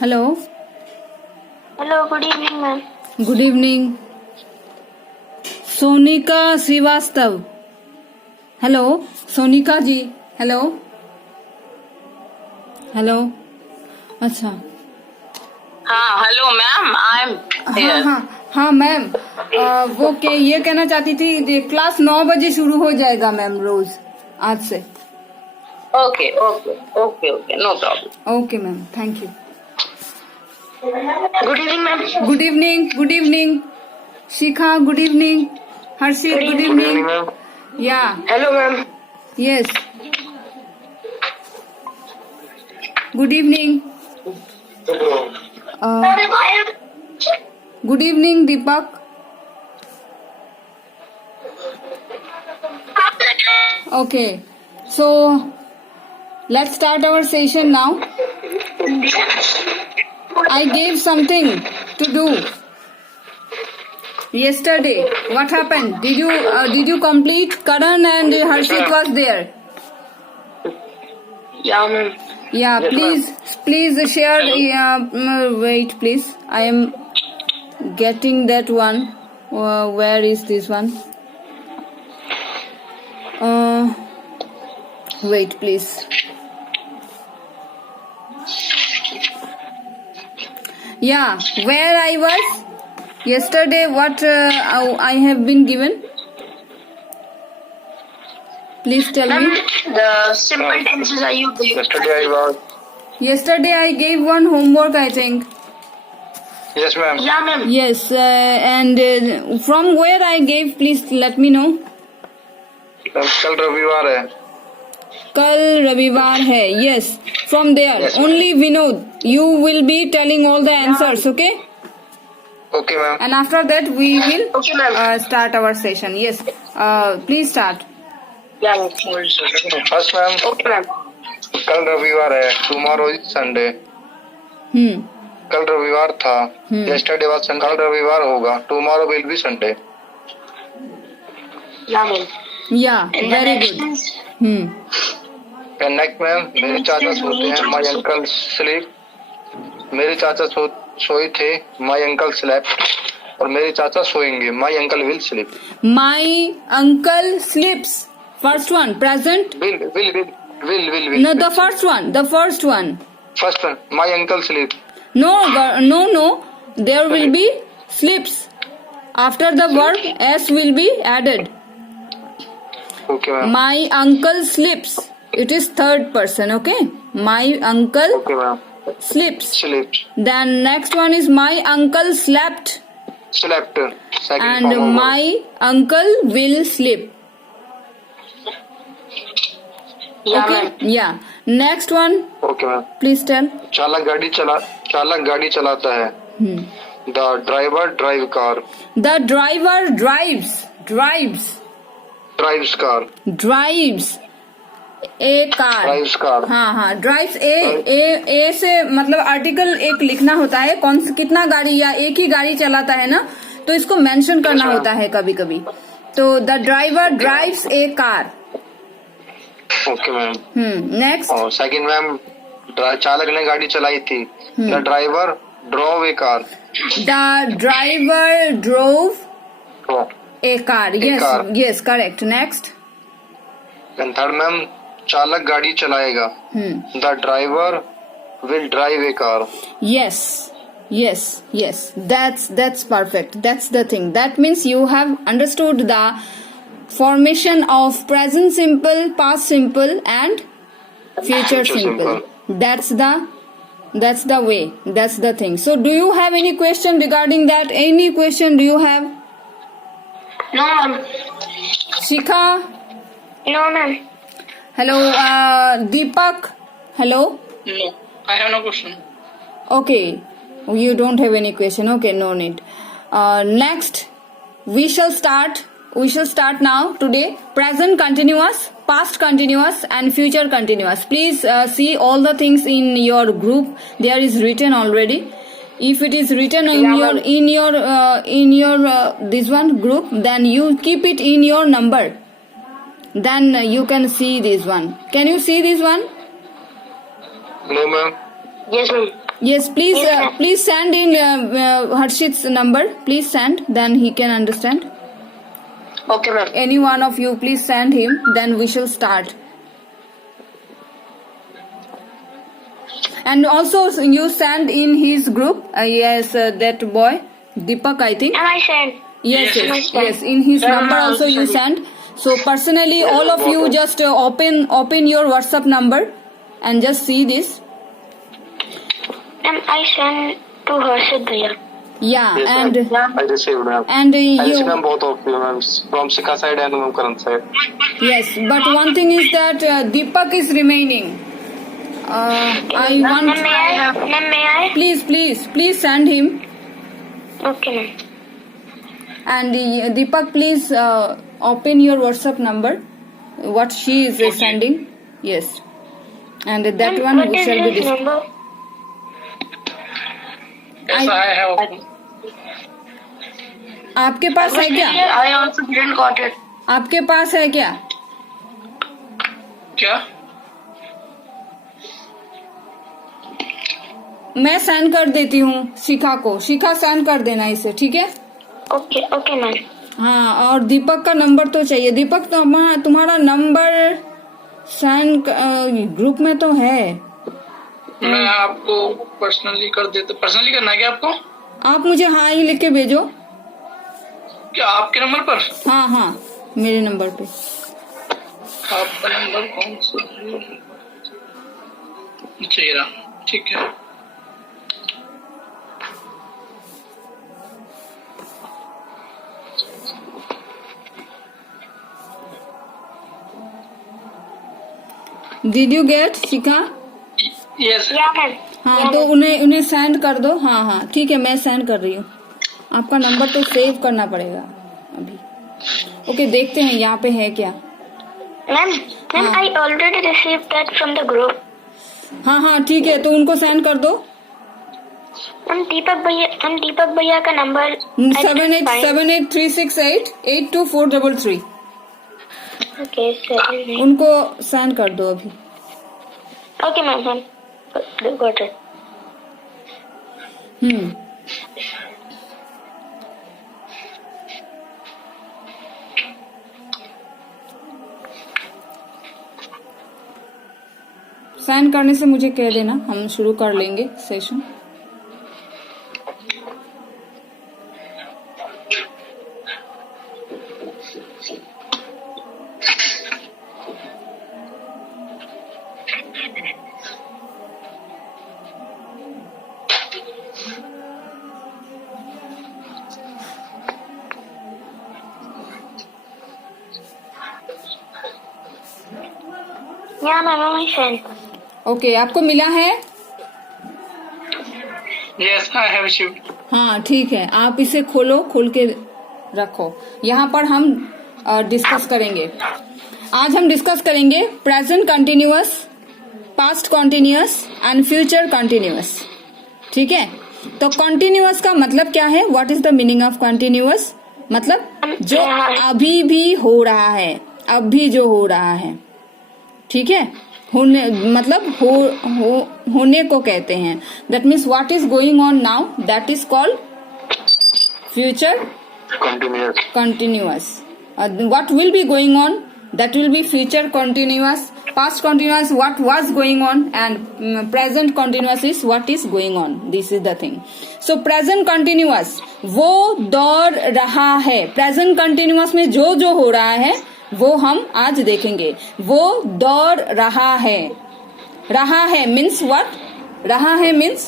Hello hello, good evening ma'am. Good evening Sonika Srivastava. Hello Sonika ji. Hello hello. अच्छा हाँ hello ma'am, I am हाँ हाँ हाँ मैम, वो के ये कहना चाहती थी क्लास 9 बजे शुरू हो जाएगा मैम रोज आज से। Okay okay okay okay, no problem. Okay ma'am, thank you. Good evening ma'am. Good evening, good evening Shikha, good evening Harshit, good evening. Yeah hello ma'am. Yes, good evening. Good evening Deepak. Okay, so let's start our session now. I gave something to do yesterday. What happened? Did you complete? Karan and Harshit was there. या ma'am. Yeah, please share. Wait, please. I am getting that one. Where is this one? Wait, please. Yeah, where I was yesterday, what I have been given? Please tell me. The simple tenses are you gave? Yesterday I gave one homework, I think. Yes, ma'am. या ma'am. Yes, and from where I gave, please let me know. कल रविवार है। कल रविवार है. Yes, from there. Yes, only Vinod, you will be telling all the answers, okay? Okay, ma'am. And after that we will Okay ma'am. start our session. Yes, please start. या First, ma'am. Okay ma'am. कल रविवार है। Tomorrow is Sunday. कल रविवार था। Yesterday was Sunday. कल रविवार होगा। Tomorrow will be Sunday. या ma'am. Yeah, very good. And next, ma'am, मेरे चाचा सोते हैं। My uncle sleep. मेरे चाचा सोए थे। My uncle slept. और मेरे चाचा सोएंगे। My uncle will sleep. My uncle sleeps. First one, present. Will. No, the first one. First one, my uncle sleep. No. There will be sleeps. After the verb, s will be added. Okay, ma'am. My uncle sleeps. It is third person, okay? My uncle Okay, ma'am. sleeps. Sleep. Then next one is my uncle slept. Slept. Second And form of my uncle will sleep. या Okay? Ma'am. Yeah. Next one, verb. Okay, ma'am. please tell. चालक गाड़ी चलाता है. The driver drive car. The driver drives Drives car. a car. Drives car. हाँ drives a से मतलब article एक लिखना होता है, कितना गाड़ी या एक ही गाड़ी चलाता है ना, तो इसको मेंशन करना अच्छा। होता है कभी कभी. तो the driver drives a car. Okay, ma'am. Next. और second, ma'am, चालक ने गाड़ी चलाई थी. The driver drove a car. The driver drove Oh. a car. Yes, car. yes, correct. Next. And third, ma'am, चालक गाड़ी चलाएगा. The driver will drive a car. Yes. That's perfect. That's the thing. That means you have understood the formation of present simple, past simple, and future simple. That's the way. That's the thing. So, do you have any question regarding that? Any question do you have? No ma'am. Shikha? No ma'am. Hello, Deepak. Hello. No, I have no question. Okay, you don't have any question. Okay, no need. Next, we shall start now today. Present continuous, past continuous, and future continuous. Please see all the things in your group. There is written already. If it is written in your this one group, then you keep it in your number. Then you can see this one. Can you see this one? No, ma'am. Yes ma'am. Yes, please, Yes, ma'am. please send in Harshit's number. Please send, then he can understand. Okay, ma'am. Any one of you, please send him. Then we shall start. And also, you send in his group. Yes, that boy, Deepak, I think. Am I sent? Yes, Yes, yes, ma'am. yes. In his Yeah, number ma'am, also you sorry. send. So personally, all of you just open your WhatsApp number and just see this. Am I sent to Harshit Bhaiya? Yeah, Yes, and I received, ma'am. and I received, you. ma'am, both of you, ma'am, from Shikha side and from Karan side. Yes, but one thing is that Deepak is remaining. I Ma'am, want. may I? Ma'am, may I? Please send him. Okay, ma'am. And Deepak, please open your WhatsApp number. What she is sending. Yes, and that Ma'am, one what we is shall be his discussing. number? Yes, I have. आपके पास है क्या? I also didn't got it. आपके पास है क्या? क्या? मैं send कर देती हूँ शिखा को. शिखा सेंड कर देना इसे, ठीक है? Okay, okay, ma'am. हाँ, और दीपक का नंबर तो चाहिए. दीपक, तो तुम्हारा नंबर सेंड ग्रुप में तो है. मैं आपको पर्सनली कर देता. पर्सनली करना है क्या आपको? आप मुझे हाँ ही लिख के भेजो. क्या आपके नंबर पर? हाँ हाँ, मेरे नंबर पे. आपका नंबर कौन सा? अच्छा, ये रहा. ठीक है. Did you get Shikha? Yes. Yeah, ma'am. हाँ, Yeah, तो ma'am. उन्हें सेंड कर दो. हाँ हाँ, ठीक है, मैं सेंड कर रही हूँ. आपका नंबर तो सेव करना पड़ेगा अभी. ओके, देखते हैं यहाँ पे है क्या. Ma'am, हाँ. I already received that from the group. हाँ हाँ, ठीक है, तो उनको सेंड कर दो. Ma'am, Deepak Bhaiya का नंबर 783836882433. Okay, 7. उनको सेंड कर दो अभी. Okay, ma'am. Got it. Send करने से मुझे कह देना, हम शुरू कर लेंगे session. Yeah, ma'am, I sent. Okay, आपको मिला है? Yes, I have received. हाँ, ठीक है, आप इसे खोल के रखो. यहाँ पर हम डिस्कस करेंगे. आज हम डिस्कस करेंगे present continuous, past continuous and future continuous. ठीक है, तो कंटिन्यूअस का मतलब क्या है? What is the meaning of continuous? मतलब जो अभी भी हो रहा है, अब भी जो हो रहा है. ठीक है, होने मतलब होने को कहते हैं. That means what is going on now, that is called future continuous. What will be going on, that will be future continuous. Past continuous, what was going on, and present continuous is what is going on. This is the thing. So present continuous, वो दौड़ रहा है. present continuous में जो हो रहा है वो हम आज देखेंगे. वो दौड़ रहा है. रहा है means what? रहा है means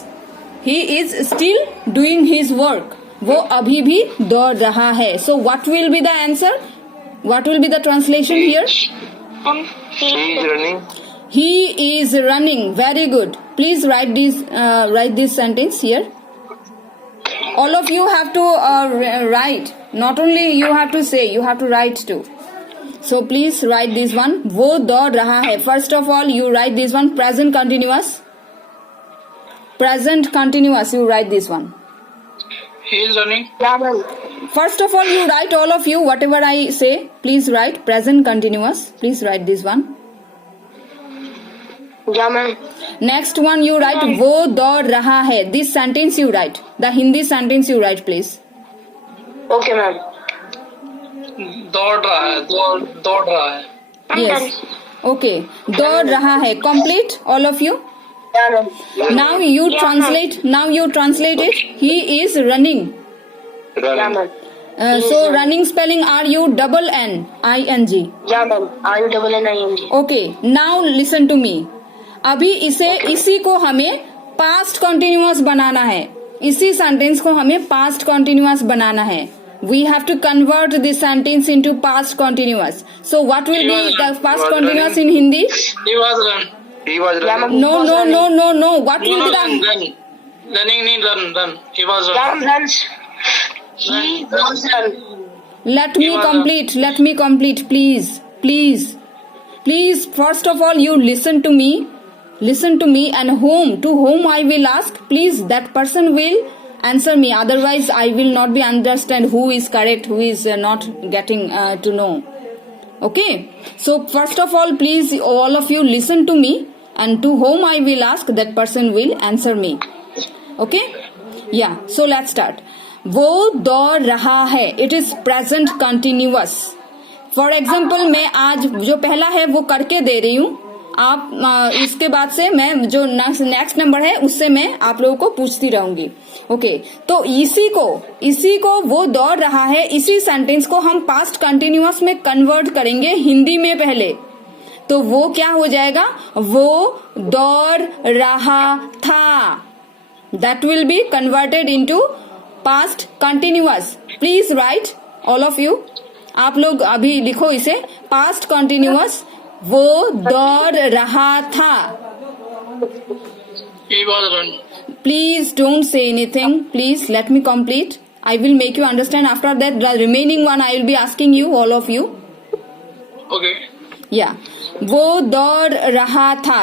he is still doing his work. वो अभी भी दौड़ रहा है. So what will be the answer? What will be the translation here? He is running. He is running. Very good. Please write this sentence here. All of you have to write. Not only you have to say, you have to write too. So please write this one. वो दौड़ रहा है. First of all, you write this one. Present continuous. Present continuous. You write this one. He is running. First of all, you write, all of you, whatever I say, please write present continuous. Please write this one. या ma'am. Next one you right वो दौड़ रहा है. This sentence you write. The Hindi sentence you right please. Okay ma'am. दौड़ रहा है, दौड़ रहा है. Yes. Okay. दौड़ रहा है. Complete all of you. या ma'am. Now you translate. Now you translate it. He is running. या ma'am. So running spelling RUNNING. या ma'am, RUNNING। Okay. Now listen to me. अभी इसी को हमें past continuous बनाना है. इसी sentence को हमें past continuous बनाना है. We have to convert this sentence into past continuous. So what will be the past continuous in Hindi? He was run. He was या running. Ma'am. No. What will be the Run. Running means run. He was या run. Ma'am, runs। He was run। Let me complete, please. First of all, you listen to me, and to whom I will ask, please, that person will answer me. Otherwise, I will not be understand who is correct, who is not getting to know. Okay. So first of all, please, all of you listen to me, and to whom I will ask, that person will answer me. Okay. Yeah. So let's start. वो दौड़ रहा है. It is present continuous. For example मैं आज जो पहला है वो करके दे रही हूँ. आप इसके बाद से मैं जो नेक्स्ट नंबर है उससे मैं आप लोगों को पूछती रहूंगी. ओके. तो इसी को वो दौड़ रहा है, इसी सेंटेंस को हम पास्ट कंटिन्यूअस में कन्वर्ट करेंगे हिंदी में पहले. तो वो क्या हो जाएगा? वो दौड़ रहा था. That will be converted into past continuous. Please write all of you. आप लोग अभी लिखो इसे. Past continuous. वो दौड़ रहा था. He was run. Please don't say anything. Please let me complete. I will make you understand. After that, the remaining one I will be asking you, all of you. Okay. Yeah. वो दौड़ रहा था.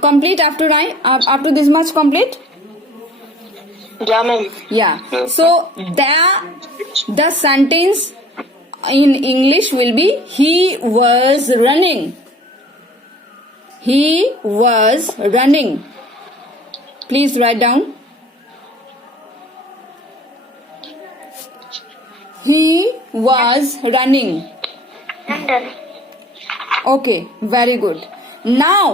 Complete after up to this much complete. या ma'am. Yeah. So the sentence in English will be he was running. He was running. Please write down. He was running. I'm done। Okay, very good. Now,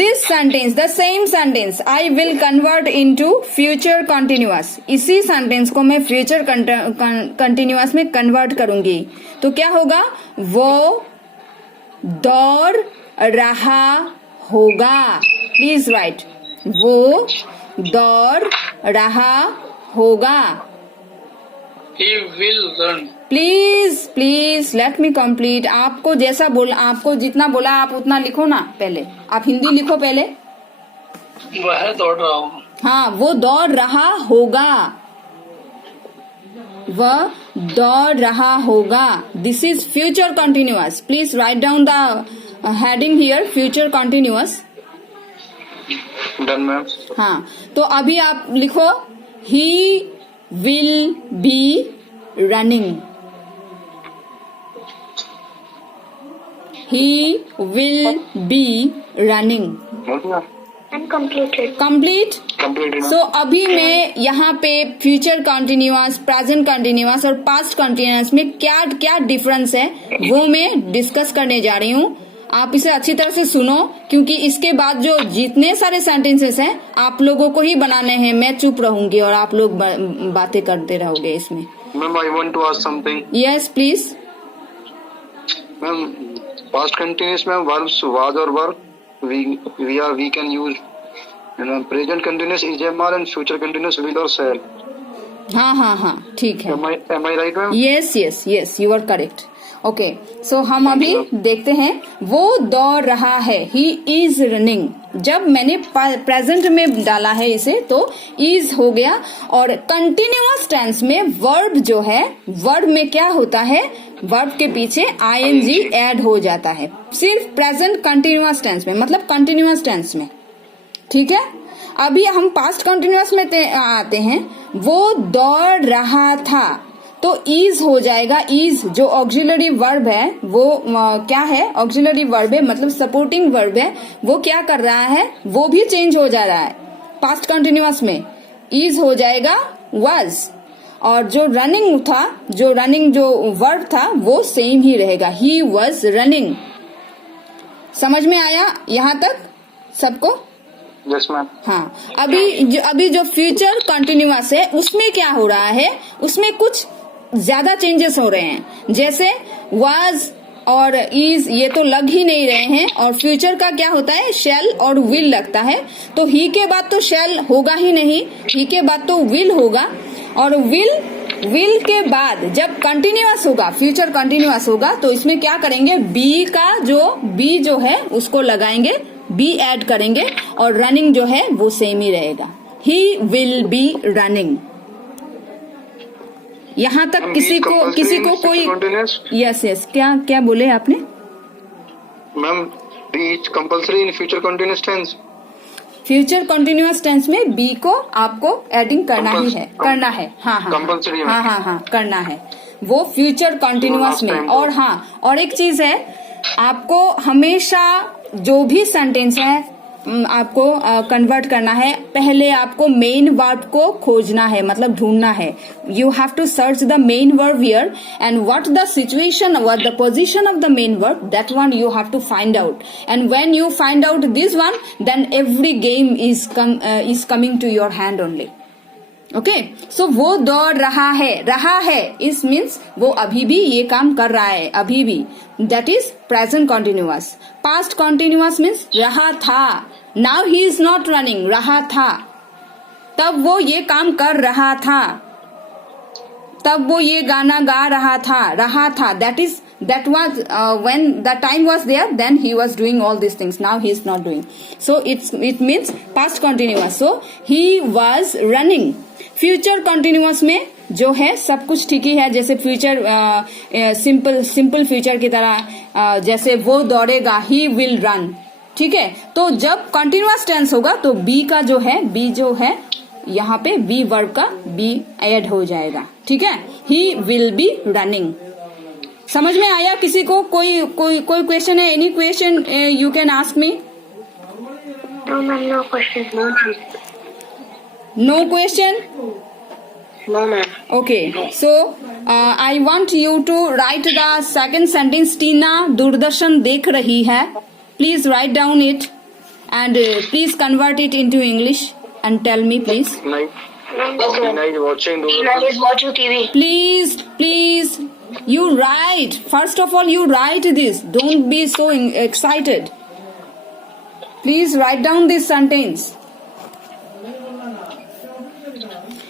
this sentence, the same sentence, I will convert into future continuous. इसी sentence को मैं future continuous में convert करूंगी. तो क्या होगा? वो दौड़ रहा होगा. Please write. वो दौड़ रहा होगा. He will run. Please let me complete. आपको जैसा बोला, आपको जितना बोला आप उतना लिखो ना. पहले आप हिंदी लिखो पहले. वह दौड़ रहा हूँ. हाँ, वो दौड़ रहा होगा. वह दौड़ रहा होगा. This is future continuous. Please write down the heading here, future continuous. Done ma'am. हाँ, तो अभी आप लिखो he will be running. He will be running. I'm completed। Complete? Completed. So अभी मैं यहाँ पे फ्यूचर कंटिन्यूअस, प्रेजेंट कंटिन्यूअस और पास्ट कंटिन्यूअस में क्या क्या डिफरेंस है वो मैं डिस्कस करने जा रही हूँ. आप इसे अच्छी तरह से सुनो, क्योंकि इसके बाद जो जितने सारे सेंटेंसेस हैं आप लोगों को ही बनाने हैं. मैं चुप रहूंगी और आप लोग बातें करते रहोगे इसमें. Ma'am, I want to ask something. Yes, please. Ma'am, past continuous में verbs was और were we can use, present continuous is and future continuous will or shall. हाँ, ठीक है. Am I right, ma'am? Yes, you are correct. Okay. So हम अभी देखते हैं. वो दौड़ रहा है. He is running. जब मैंने प्रेजेंट में डाला है इसे तो इज हो गया. और कंटिन्यूअस टेंस में वर्ब जो है, वर्ब में क्या होता है? वर्ब के पीछे आईएनजी ऐड हो जाता है. सिर्फ प्रेजेंट कंटिन्यूअस टेंस में, मतलब कंटिन्यूअस टेंस में. ठीक है. अभी हम पास्ट कंटिन्यूअस में आते हैं. वो दौड़ रहा था. तो इज हो जाएगा। इज जो ऑक्सिलरी वर्ब है वो क्या है, ऑक्सिलरी वर्ब है मतलब सपोर्टिंग वर्ब है, वो क्या कर रहा है, वो भी चेंज हो जा रहा है। पास्ट कंटिन्यूअस में इज हो जाएगा was, और जो रनिंग था, जो रनिंग जो वर्ब था वो सेम ही रहेगा, he was running। समझ में आया यहाँ तक सबको? Yes ma'am. हाँ, अभी जो फ्यूचर कंटिन्यूअस है उसमें क्या हो रहा है, उसमें कुछ ज्यादा चेंजेस हो रहे हैं। जैसे was और is ये तो लग ही नहीं रहे हैं, और फ्यूचर का क्या होता है, shall और will लगता है। तो he के बाद तो shall होगा ही नहीं, he के बाद तो will होगा, और will के बाद जब कंटिन्यूअस होगा, फ्यूचर कंटिन्यूअस होगा, तो इसमें क्या करेंगे, बी जो है उसको लगाएंगे, बी ऐड करेंगे, और रनिंग जो है वो सेम ही रहेगा, he will be running। यहाँ तक किसी को कोई यस क्या बोले आपने ma'am? Be compulsory in future continuous tense. Future continuous tense में बी को आपको एडिंग करना ही है, करना है। हाँ कंपल्सरी। हाँ करना है वो फ्यूचर कंटिन्यूअस में। और हाँ, और एक चीज है, आपको हमेशा जो भी सेंटेंस है आपको कन्वर्ट करना है, पहले आपको मेन वर्ब को खोजना है, मतलब ढूंढना है। You have to search the main verb here and what the situation, what the position of the main verb, that one you have to find out. And when you find out this one, then every game is coming to your hand only. Okay, so वो दौड़ रहा है इस means वो अभी भी ये काम कर रहा है, अभी भी, that is present continuous. Past continuous means रहा था, now he is not running, रहा था, तब वो ये काम कर रहा था, तब वो ये गाना गा रहा था, that was when the time was there, then he was doing all these things, now he is not doing, so it means past continuous, so he was running। Future continuous में जो है सब कुछ ठीक ही है, जैसे फ्यूचर सिंपल फ्यूचर की तरह, जैसे वो दौड़ेगा, ही विल रन, ठीक है। तो जब कंटिन्यूअस टेंस होगा तो बी जो है यहाँ पे बी वर्ब का बी ऐड हो जाएगा, ठीक है। He will be running. समझ में आया किसी को? कोई क्वेश्चन है? Any question you can ask me. No ma'am, no question. No question? No ma'am. Okay, so I want you to write the second sentence. टीना दूरदर्शन देख रही है। Please write down it and please convert it into English and tell me, please. Tina is watching Tina is watching TV. Please, you write. First of all, you write this. Don't be so excited. Please write down this sentence.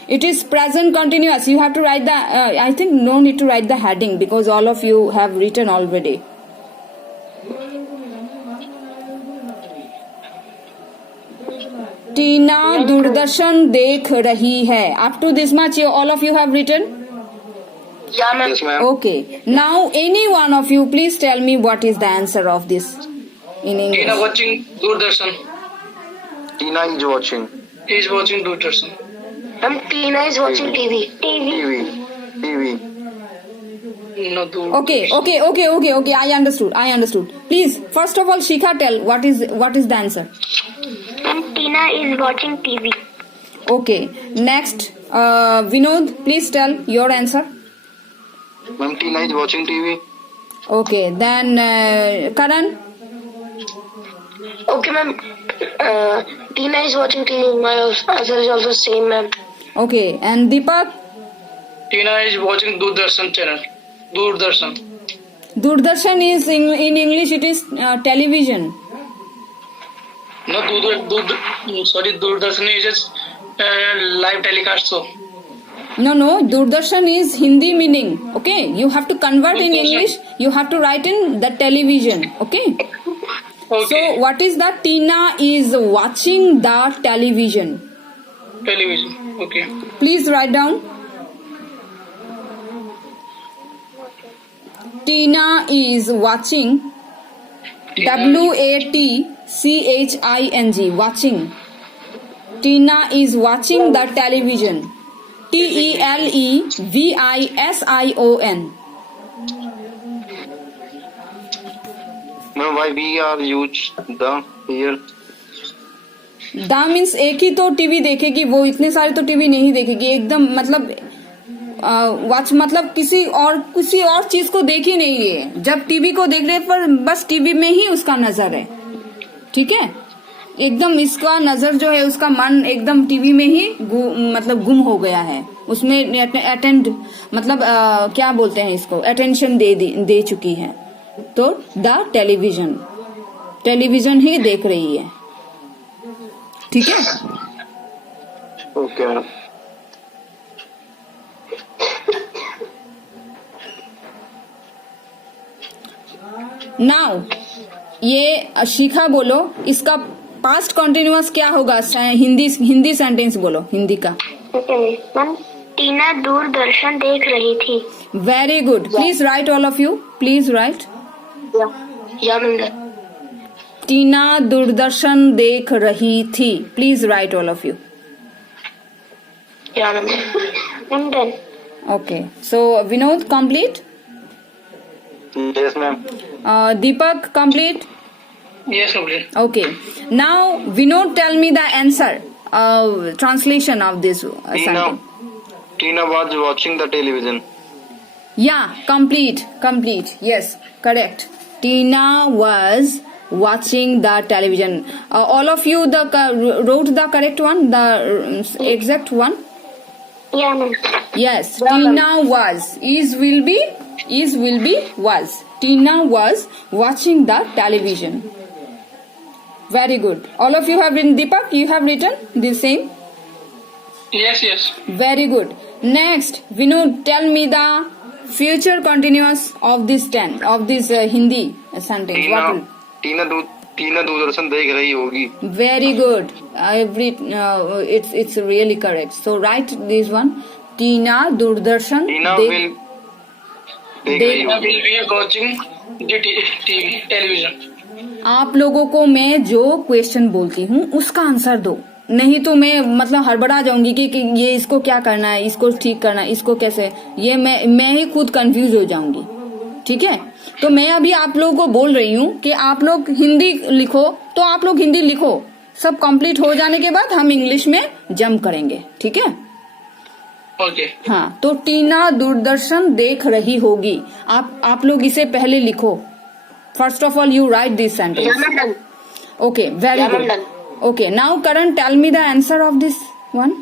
It is present continuous. You have to write the, I think no need to write the heading because all of you have written already. टीना दूरदर्शन देख रही है. Up to this much, all of you have written? Yeah ma'am. Yes ma'am. Okay. Now, any one of you, please tell me what is the answer of this in English. Tina watching Doordarshan. Tina is watching. Is watching Doordarshan. Tina is watching TV. TV. No, Okay. I understood. Please, first of all, Shikha, tell what is the answer. Tina is watching TV. Okay. Next, Vinod, please tell your answer. Ma'am, Tina is watching TV. Okay. Then Karan. Okay ma'am. Tina is watching TV. My answer is also same ma'am. Okay. And Deepak. Tina is watching Doordarshan channel. Doordarshan. Doordarshan is in English. It is television. No, Doordarshan is just live telecast show. No. Doordarshan is Hindi meaning. Okay. You have to convert in English. You have to write in the television. Okay. Okay. So what is that? Tina is watching the television. Television. Okay. Please write down. Tina is watching. WATCHING. Watching. Tina is watching the television. TELEVISION. Ma'am, why we are use the here? दा means एक ही तो TV देखेगी वो, इतने सारे तो TV नहीं देखेगी एकदम, मतलब वॉच मतलब किसी और चीज को देख ही नहीं रही है। जब टीवी को देख रहे पर बस टीवी में ही उसका नजर है, ठीक है। एकदम इसका नजर जो है, उसका मन एकदम टीवी में ही मतलब गुम हो गया है, उसमें अटेंड मतलब क्या बोलते हैं इसको, अटेंशन दे चुकी है। तो द टेलीविजन ही देख रही है, ठीक है। Okay ma'am. नाउ ये शिखा बोलो, इसका पास्ट कंटिन्यूअस क्या होगा? हिंदी सेंटेंस बोलो, हिंदी का। मैम, टीना दूरदर्शन देख रही थी। Very good, please write all of you, please write. Yeah ma'am. Tina Doordarshan देख रही थी, please write all of you. Yeah ma'am. And then okay, so Vinod complete, Yes ma'am. Deepak complete. Yes, complete. Okay, now Vinod tell me the answer, translation of this sentence. Tina was watching the television. Yeah, complete. Yes, correct. Tina was watching the television. All of you wrote the correct one, the exact one. या ma'am. Yes, Tina was. Is will be was. Tina was watching the television. Very good. All of you have written. Deepak, you have written the same. Yes. Very good. Next, Vinod, tell me the future continuous of this Hindi sentence. What will? टीना दूरदर्शन देख रही होगी। Very good. It's really correct. So write this one. Tina Doordarshan Tina will be watching the television. आप लोगों को मैं जो question बोलती हूँ उसका आंसर दो, नहीं तो मैं मतलब हड़बड़ा जाऊंगी कि ये इसको क्या करना है, इसको ठीक करना है, इसको कैसे, ये मैं ही खुद कंफ्यूज हो जाऊंगी, ठीक है। तो मैं अभी आप लोगों को बोल रही हूँ कि आप लोग हिंदी लिखो, तो आप लोग हिंदी लिखो, सब कंप्लीट हो जाने के बाद हम इंग्लिश में जंप करेंगे, ठीक है। Okay. हाँ, तो टीना दूरदर्शन देख रही होगी, आप लोग इसे पहले लिखो। First of all you write this sentence. Okay, very good. Okay, now Karan tell me the answer of this one.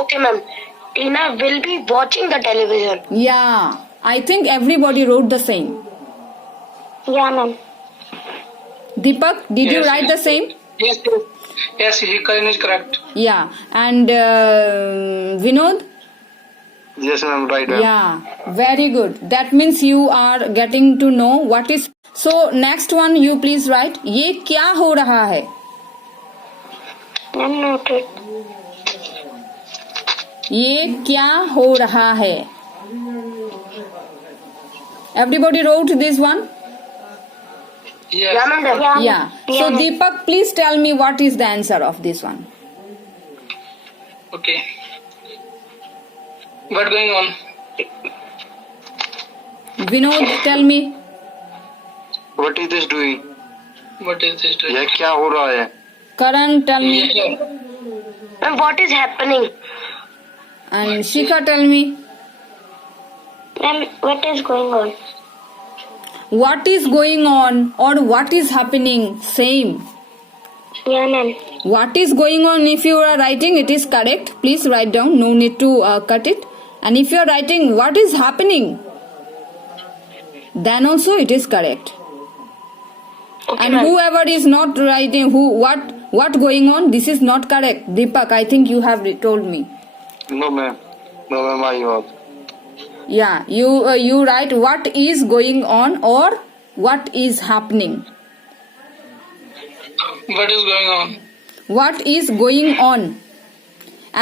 Okay ma'am, Tina will be watching the television. Yeah, I think everybody wrote the same. Yeah ma'am. Deepak, did you write the same? Yes, Karan is correct. Yeah, and Vinod? Yes ma'am, right ma'am. Yeah, very good. That means you are getting to know what is. So next one you please write. ये क्या हो रहा है? Ma'am noted. ये क्या हो रहा है? Everybody wrote this one? Yes. या ma'am. Yeah. So Deepak, please tell me what is the answer of this one. Okay. What going on? Vinod, tell me. What is this doing? What is this? यह क्या हो रहा है? Karan, tell me. Yeah. Ma'am what is happening? And Shikha, tell me. Ma'am what is going on? What is going on or what is happening? Same. या ma'am. What is going on, if you are writing, it is correct. Please write down. No need to cut it. And if you are writing what is happening, then also it is correct. Okay, And ma'am. whoever is not writing what going on, this is not correct. Deepak, I think you have told me. No ma'am, I was. Yeah, you write what is going on or what is happening. What is going on? What is going on,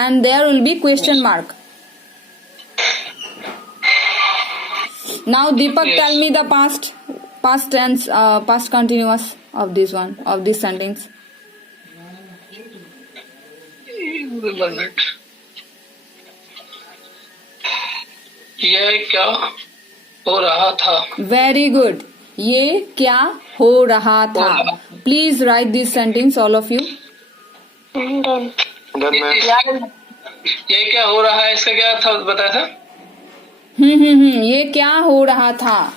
and there will be question mark. Now Deepak, Yes. tell me the past tense, past continuous of this one, of this sentence. 1 minute. यह क्या हो रहा था? Very good. ये क्या हो रहा था? Please right this sentence all of you. Done. Done ma'am. ये क्या हो रहा है, इसका क्या था बताया था? ये क्या हो रहा था?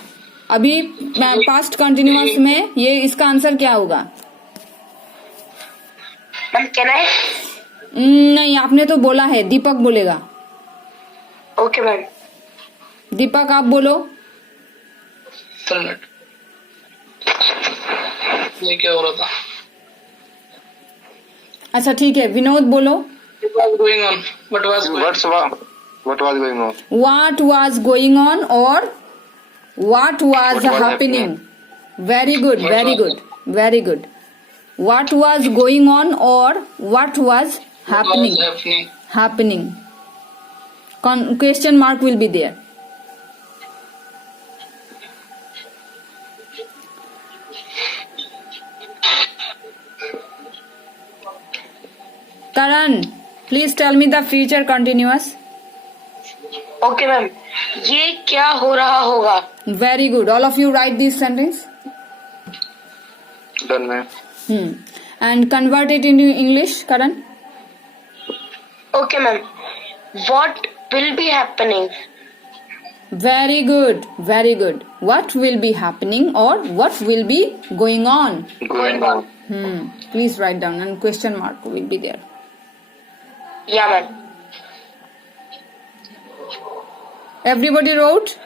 अभी पास्ट कंटिन्यूअस में ये इसका आंसर क्या होगा? Ma'am, can I? नहीं, आपने तो बोला है. दीपक बोलेगा. Okay, ma'am. दीपक आप बोलो. मिनट. ये क्या हो रहा था? अच्छा ठीक है, विनोद बोलो. What was going on? What was going on? What was going on? What was going on or what was happening? Very good, very good, very good. What was going on or what was happening? What was happening? Happening. Question mark will be there. Karan, please tell me the future continuous. Okay, ma'am. ये क्या हो रहा होगा? Very good. All of you write this sentence. Done ma'am. And convert it into English, Karan. Okay, ma'am. What will be happening? Very good, very good. What will be happening or what will be going on? Going on. Please write down and question mark will be there. Yeah, ma'am. Everybody wrote?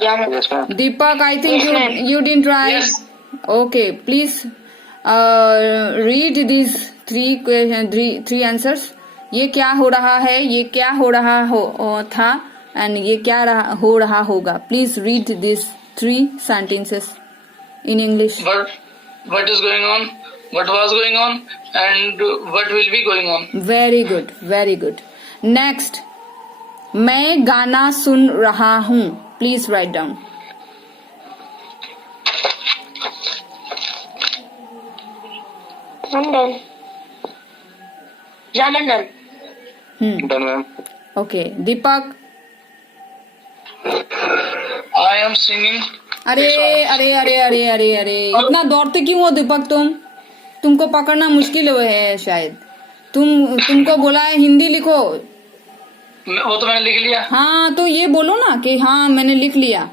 Yeah, ma'am. Yes ma'am. Deepak, I think Yes, ma'am. you didn't write. Yes. Okay, please read these three answers. ये क्या हो रहा है, ये क्या हो रहा था, and ये क्या हो रहा होगा. Please read these 3 sentences in English. What is going on? What was going on? And what will be going on? Very good, very good. Next, मैं गाना सुन रहा हूँ. Please write down. I'm done. Yeah, I'm done. Done ma'am. Okay, Deepak. I am singing. अरे अरे अरे अरे अरे अरे इतना दौड़ते क्यों हो दीपक? तुमको पकड़ना मुश्किल है शायद. तुमको बोला है हिंदी लिखो. वो तो मैंने लिख लिया. हाँ तो ये बोलो ना कि हाँ मैंने लिख लिया.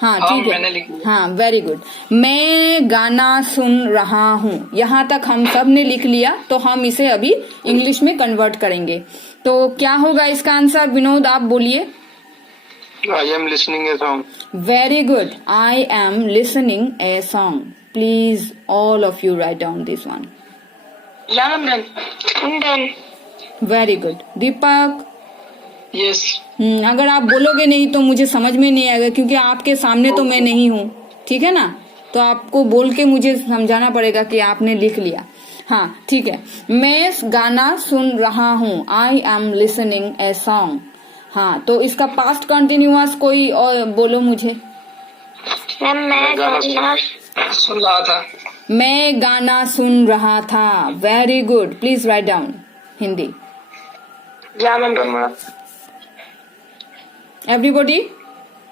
हाँ ठीक है. मैंने लिख लिया. हाँ वेरी गुड. मैं गाना सुन रहा हूँ. यहाँ तक हम सब ने लिख लिया तो हम इसे अभी इंग्लिश में कन्वर्ट करेंगे. तो क्या होगा इसका आंसर? विनोद आप बोलिए. I am listening a song. Very good. I am listening a song. Please, all of you write down this one. Yeah, I'm done. I'm done. Very good. Deepak, Yes. अगर आप बोलोगे नहीं तो मुझे समझ में नहीं आएगा क्योंकि आपके सामने तो मैं नहीं हूँ. ठीक है ना? तो आपको बोल के मुझे समझाना पड़ेगा कि आपने लिख लिया. हाँ ठीक है. मैं गाना सुन रहा हूँ. I am listening a song. हाँ तो इसका पास्ट कंटिन्यूअस कोई और बोलो मुझे. मैं गाना सुन रहा था. मैं गाना सुन रहा था. Very good. Please write down Hindi. Yeah, I'm done done. Ma'am. Everybody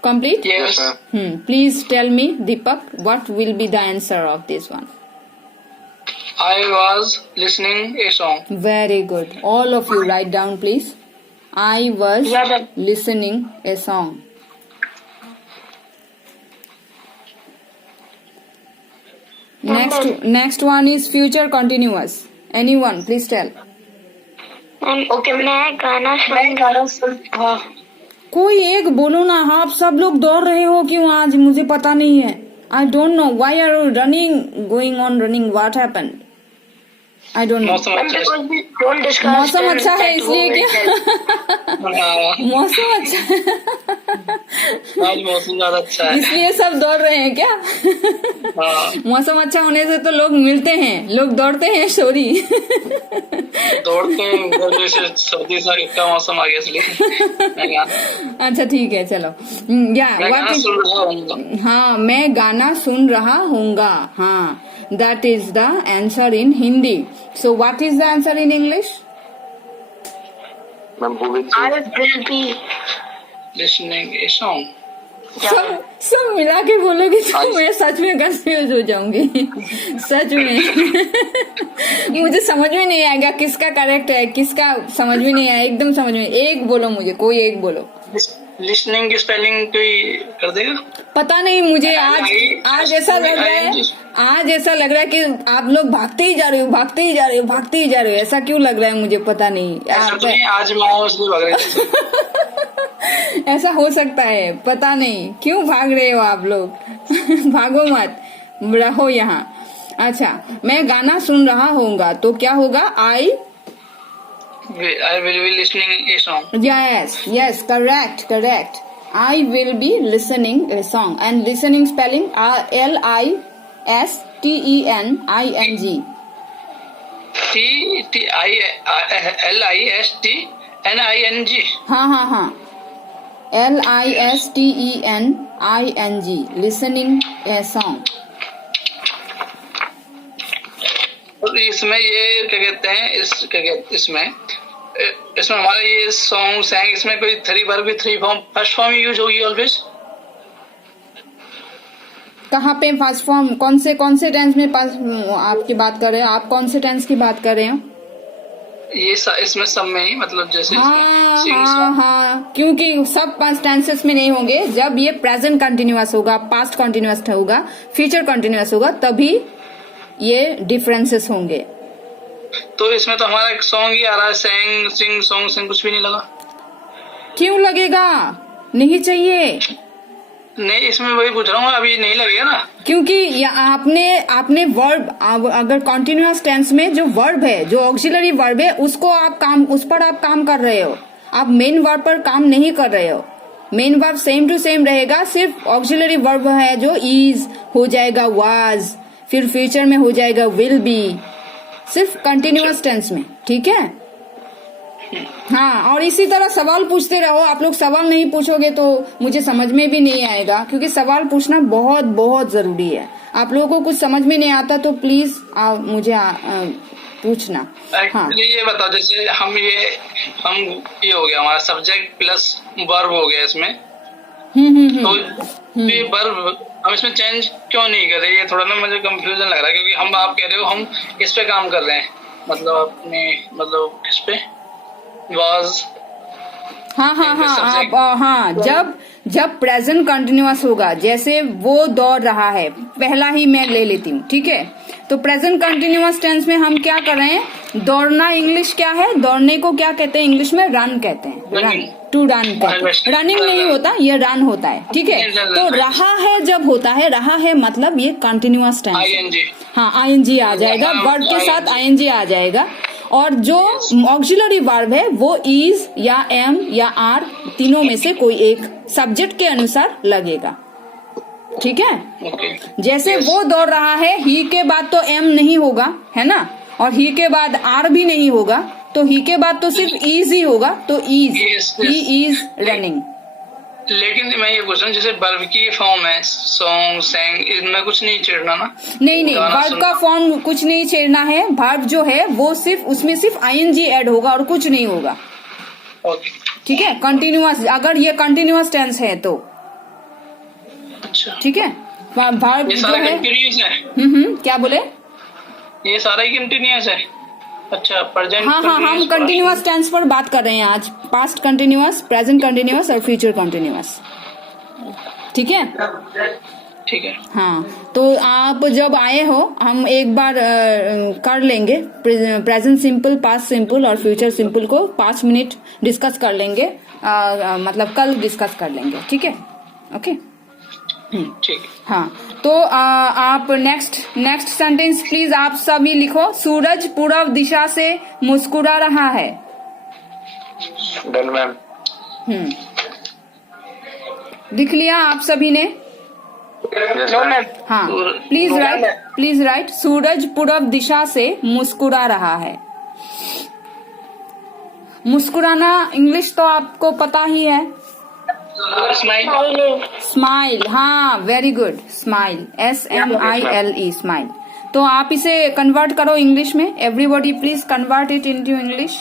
complete? Yes. Ma'am. Please tell me, Deepak, what will be the answer of this one? I was listening a song. Very good. All of you write down, please. I was Yeah, ma'am. listening a song. Next one is future continuous. Anyone, please tell. Okay, मैं गाना सुन हाँ. कोई एक बोलो ना. आप सब लोग दौड़ रहे हो क्यों आज? मुझे पता नहीं है. I don't know why are you running. What happened? I don't know. मौसम अच्छा है. Because we don't discuss मौसम अच्छा है that इसलिए whole क्या? हाँ, मौसम अच्छा है आज मौसम ज्यादा अच्छा है. इसलिए सब दौड़ रहे हैं क्या? हाँ, मौसम अच्छा होने से तो लोग मिलते हैं, लोग दौड़ते हैं. सॉरी. दौड़ते हैं. गर्मी से सर्दी से का मौसम आ गया इसलिए. अच्छा ठीक है चलो. मैं गाना सुन रहा हूँ. हाँ मैं गाना सुन रहा हूँगा. हाँ that is the answer in Hindi. So what is the answer in English? Ma'am who will I will be listening a song. सब मिला के बोलोगे तो मैं सच में कंफ्यूज हो जाऊंगी। सच में मुझे समझ में नहीं आएगा किसका करेक्ट है, किसका समझ में नहीं आया, एकदम समझ में। एक बोलो मुझे, कोई एक बोलो। लिसनिंग की स्पेलिंग कोई कर देगा? पता नहीं मुझे आज ऐसा लग रहा है, आज ऐसा लग रहा है कि आप लोग भागते ही जा रहे हो, भागते ही जा रहे हो, भागते ही जा रहे हो। ऐसा क्यों लग रहा है मुझे पता नहीं। ऐसा तो नहीं, आज मैं उसमें भाग रही थी। ऐसा हो सकता है, पता नहीं क्यों भाग रहे हो आप लोग। भागो मत, रहो यहाँ। अच्छा, मैं गाना सुन रहा होऊंगा तो क्या होगा? I will be listening a song. yes, correct. I will be listening a song, and listening spelling LISTENING. LISTNING। हाँ, LISTENING, listening a song। और इसमें ये क्या कहते हैं, इसमें हमारा ये सॉन्ग सैंग, इसमें कोई three verb, three form, first form use होगी ऑलवेज। कहाँ पे फर्स्ट फॉर्म? कौन से टेंस में आपकी बात कर रहे हो? आप कौन से टेंस की बात कर रहे हो? ये इसमें सब में ही, मतलब जैसे हाँ, क्योंकि सब पास्ट टेंसेस में नहीं होंगे। जब ये प्रेजेंट कंटिन्यूअस होगा, पास्ट कंटिन्यूअस होगा, फ्यूचर कंटिन्यूअस होगा, तभी ये डिफरेंसेस होंगे। तो इसमें तो हमारा एक सॉन्ग ही आ रहा है, सिंग कुछ भी नहीं लगा। क्यों लगेगा? नहीं चाहिए। नहीं, इसमें वही पूछ रहा हूँ, अभी नहीं लगेगा ना, क्योंकि आपने वर्ब, अगर कॉन्टिन्यूअस टेंस में जो वर्ब है, जो ऑक्सिलरी वर्ब है, उस पर आप काम कर रहे हो। आप मेन वर्ब पर काम नहीं कर रहे हो। Main verb same to same रहेगा, सिर्फ ऑक्सिलरी वर्ब है जो इज हो जाएगा वाज, फिर फ्यूचर में हो जाएगा विल बी, सिर्फ कंटिन्यूअस टेंस में। ठीक है? हाँ, और इसी तरह सवाल पूछते रहो। आप लोग सवाल नहीं पूछोगे तो मुझे समझ में भी नहीं आएगा, क्योंकि सवाल पूछना बहुत बहुत जरूरी है। आप लोगों को कुछ समझ में नहीं आता तो प्लीज मुझे पूछना। हाँ, ये बताओ, जैसे हम ये हो गया हमारा सब्जेक्ट प्लस वर्ब हो गया इसमें। तो ये वर्ब हम इसमें चेंज क्यों नहीं कर रहे? ये थोड़ा ना मुझे कंफ्यूजन लग रहा है, क्योंकि हम, आप कह रहे हो हम इस पे काम कर रहे हैं, मतलब अपने, मतलब किस पे, वाज। हाँ, जब प्रेजेंट कंटिन्यूअस होगा, जैसे वो दौड़ रहा है, पहला ही मैं ले लेती हूँ। ठीक है? तो प्रेजेंट कंटिन्यूअस टेंस में हम क्या कर रहे हैं? दौड़ना इंग्लिश क्या है? दौड़ने को क्या कहते हैं इंग्लिश में? रन कहते हैं। रन, टू रन कहते हैं। रनिंग नहीं होता, ये रन होता है। ठीक है? तो रहा है जब होता है, रहा है मतलब ये कंटिन्यूअस टेंस है। हाँ, ING आ जाएगा, वर्ब के साथ ING आ जाएगा। और जो ऑक्सिलरी वर्ब है वो इज या एम या आर, तीनों में से कोई एक सब्जेक्ट के अनुसार लगेगा। ठीक है? जैसे वो दौड़ रहा है, ही के बाद तो एम नहीं होगा, है ना, और ही के बाद आर भी नहीं होगा, तो ही के बाद तो सिर्फ इज ही होगा, तो इज, ही इज रनिंग। लेकिन मैं ये पूछ रहा हूँ, जैसे वर्ब की फॉर्म है सॉन्ग सैंग, इनमें कुछ नहीं छेड़ना ना? नहीं, वर्ब का फॉर्म कुछ नहीं छेड़ना है। वर्ब जो है वो सिर्फ, उसमें सिर्फ ING ऐड होगा और कुछ नहीं होगा। ठीक है? कंटिन्यूअस, अगर ये कंटिन्यूअस टेंस है तो। अच्छा, ठीक है? वर्ब जो है, क्या बोले? ये सारा ही कंटिन्यूअस है। अच्छा, प्रेजेंट। हाँ, हम कंटिन्यूअस टेंस पर बात कर रहे हैं आज। पास्ट कंटिन्यूअस, प्रेजेंट कंटिन्यूअस और फ्यूचर कंटिन्यूअस। ठीक है? ठीक है। हाँ, तो आप जब आए हो, हम एक बार कर लेंगे प्रेजेंट सिंपल, पास्ट सिंपल और फ्यूचर सिंपल को 5 मिनट डिस्कस कर लेंगे। मतलब कल डिस्कस कर लेंगे। ठीक है? ओके, ठीक। हाँ, तो आप नेक्स्ट सेंटेंस प्लीज आप सभी लिखो। सूरज पूर्व दिशा से मुस्कुरा रहा है। Done ma'am. लिख लिया आप सभी ने? No ma'am. हाँ, प्लीज राइट सूरज पूर्व दिशा से मुस्कुरा रहा है। मुस्कुराना इंग्लिश तो आपको पता ही है। स्माइल, हाँ, very good, smile, SMILE, smile. तो आप इसे कन्वर्ट करो इंग्लिश में। Everybody please convert it into English.